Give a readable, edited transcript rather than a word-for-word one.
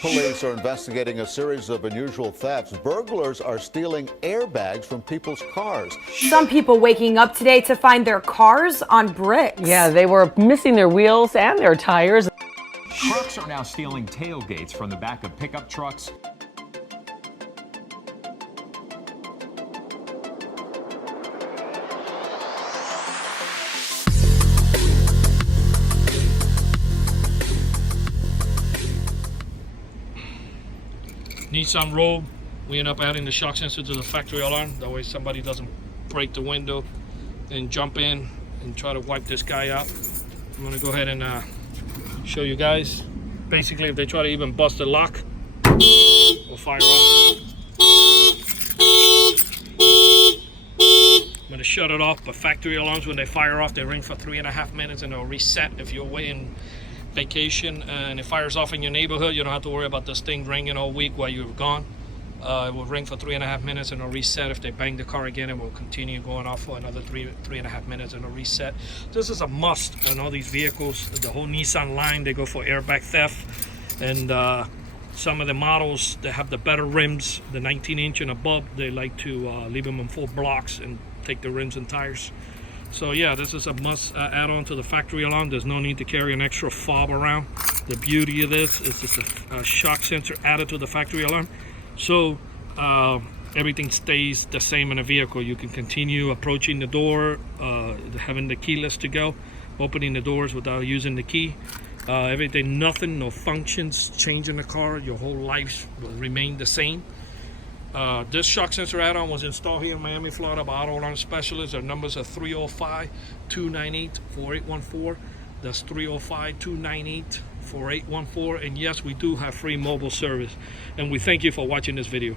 Police are investigating a series of unusual thefts. Burglars are stealing airbags from people's cars. Some people waking up today to find their cars on bricks. Yeah, they were missing their wheels and their tires. Trucks are now stealing tailgates from the back of pickup trucks. Nissan Rogue, we end up adding the shock sensor to the factory alarm. That way somebody doesn't break the window and jump in and try to wipe this guy out. I'm gonna go ahead and show you guys. Basically, if they try to even bust the lock, we'll fire off. I'm gonna shut it off, but factory alarms, when they fire off, they ring for 3.5 minutes and they'll reset if you're away in vacation and it fires off in your neighborhood. You don't have to worry about this thing ringing all week while you're gone. It will ring for 3.5 minutes and it'll reset. If they bang the car again, it will continue going off for another 3.5 minutes and it'll reset. This is a must on all these vehicles. The whole Nissan line, they go for airbag theft, and some of the models that have the better rims, the 19-inch and above, they like to leave them in full blocks and take the rims and tires. So yeah, this is a must add on to the factory alarm. There's no need to carry an extra fob around. The beauty of this is it's a shock sensor added to the factory alarm. So everything stays the same in a vehicle. You can continue approaching the door, having the keyless to go, opening the doors without using the key. Everything, nothing, no functions change in the car. Your whole life will remain the same. This shock sensor add-on was installed here in Miami, Florida by Auto Alarm Specialists. Their numbers are 305-298-4814. That's 305-298-4814. And yes, we do have free mobile service. And we thank you for watching this video.